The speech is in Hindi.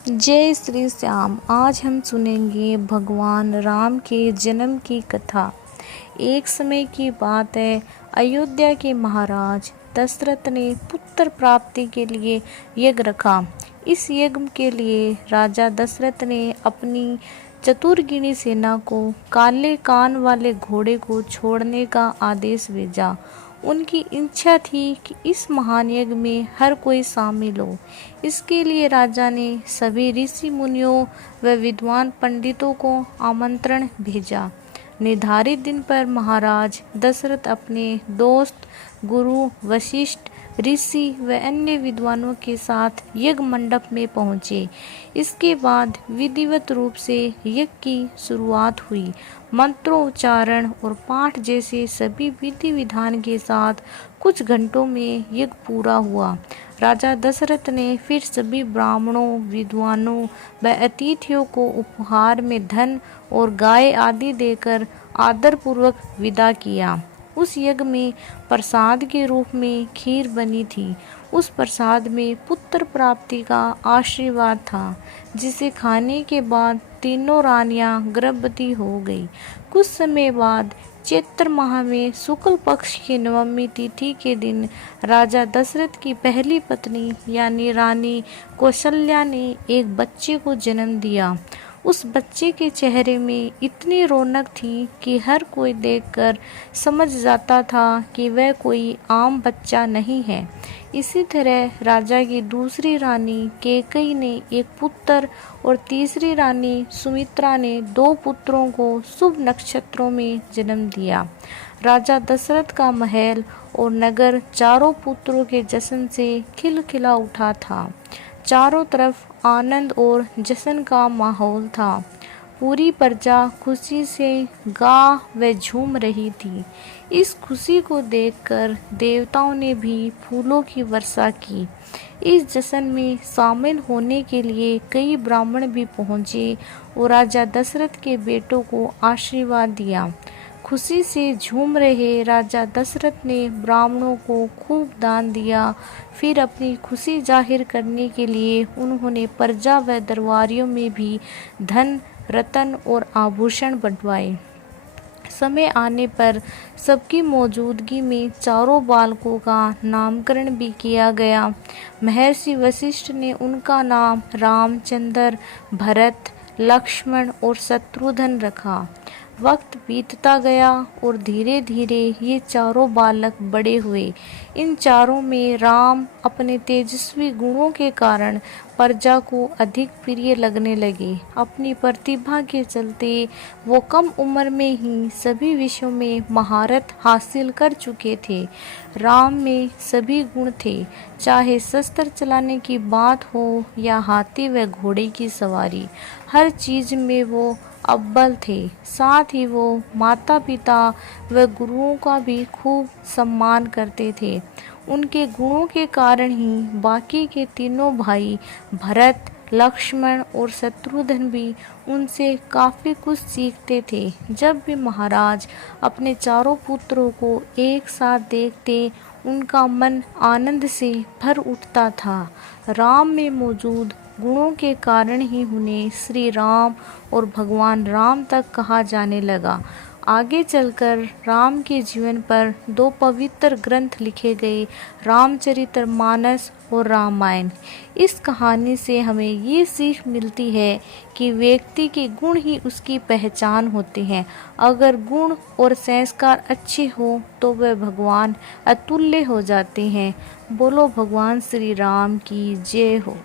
जय श्री श्याम। आज हम सुनेंगे भगवान राम के जन्म की कथा। एक समय की बात है, अयोध्या के महाराज दशरथ ने पुत्र प्राप्ति के लिए यज्ञ रखा। इस यज्ञ के लिए राजा दशरथ ने अपनी चतुर्गिनी सेना को काले कान वाले घोड़े को छोड़ने का आदेश भेजा। उनकी इच्छा थी कि इस महान यज्ञ में हर कोई शामिल हो। इसके लिए राजा ने सभी ऋषि मुनियों व विद्वान पंडितों को आमंत्रण भेजा। निर्धारित दिन पर महाराज दशरथ अपने दोस्त, गुरु, वशिष्ठ, ऋषि व अन्य विद्वानों के साथ यज्ञ मंडप में पहुँचे। इसके बाद विधिवत रूप से यज्ञ की शुरुआत हुई। मंत्रोच्चारण और पाठ जैसे सभी विधि विधान के साथ कुछ घंटों में यज्ञ पूरा हुआ। राजा दशरथ ने फिर सभी ब्राह्मणों, विद्वानों व अतिथियों को उपहार में धन और गाय आदि देकर आदरपूर्वक विदा किया। उस यज्ञ में प्रसाद के रूप में खीर बनी थी। उस प्रसाद में पुत्र प्राप्ति का आशीर्वाद था, जिसे खाने के बाद तीनों रानियां गर्भवती हो गई। कुछ समय बाद चैत्र माह में शुक्ल पक्ष की नवमी तिथि के दिन राजा दशरथ की पहली पत्नी यानी रानी कौशल्या ने एक बच्चे को जन्म दिया। उस बच्चे के चेहरे में इतनी रौनक थी कि हर कोई देखकर समझ जाता था कि वह कोई आम बच्चा नहीं है। इसी तरह राजा की दूसरी रानी कैकेयी ने एक पुत्र और तीसरी रानी सुमित्रा ने 2 पुत्रों को शुभ नक्षत्रों में जन्म दिया। राजा दशरथ का महल और नगर चारों पुत्रों के जश्न से खिलखिला उठा था। चारों तरफ आनंद और जश्न का माहौल था। पूरी प्रजा खुशी से गा व झूम रही थी। इस खुशी को देखकर देवताओं ने भी फूलों की वर्षा की। इस जश्न में शामिल होने के लिए कई ब्राह्मण भी पहुँचे और राजा दशरथ के बेटों को आशीर्वाद दिया। खुशी से झूम रहे राजा दशरथ ने ब्राह्मणों को खूब दान दिया। फिर अपनी खुशी जाहिर करने के लिए उन्होंने प्रजा व दरबारियों में भी धन, रत्न और आभूषण बंटवाए। समय आने पर सबकी मौजूदगी में चारों बालकों का नामकरण भी किया गया। महर्षि वशिष्ठ ने उनका नाम रामचंद्र, भरत, लक्ष्मण और शत्रुघ्न रखा। वक्त बीतता गया और धीरे धीरे ये चारों बालक बड़े हुए। इन चारों में राम अपने तेजस्वी गुणों के कारण प्रजा को अधिक प्रिय लगने लगे। अपनी प्रतिभा के चलते वो कम उम्र में ही सभी विषयों में महारत हासिल कर चुके थे। राम में सभी गुण थे, चाहे शस्त्र चलाने की बात हो या हाथी व घोड़े की सवारी। हर चीज में वो अव्वल थे। साथ ही वो माता पिता व गुरुओं का भी खूब सम्मान करते थे। उनके गुणों के कारण ही बाकी के तीनों भाई भरत, लक्ष्मण और शत्रुघ्न भी उनसे काफ़ी कुछ सीखते थे। जब भी महाराज अपने चारों पुत्रों को एक साथ देखते, उनका मन आनंद से भर उठता था। राम में मौजूद गुणों के कारण ही उन्हें श्री राम और भगवान राम तक कहा जाने लगा। आगे चलकर राम के जीवन पर 2 पवित्र ग्रंथ लिखे गए, रामचरितमानस और रामायण। इस कहानी से हमें ये सीख मिलती है कि व्यक्ति के गुण ही उसकी पहचान होते हैं। अगर गुण और संस्कार अच्छे हो तो वह भगवान अतुल्य हो जाते हैं। बोलो भगवान श्री राम की जय हो।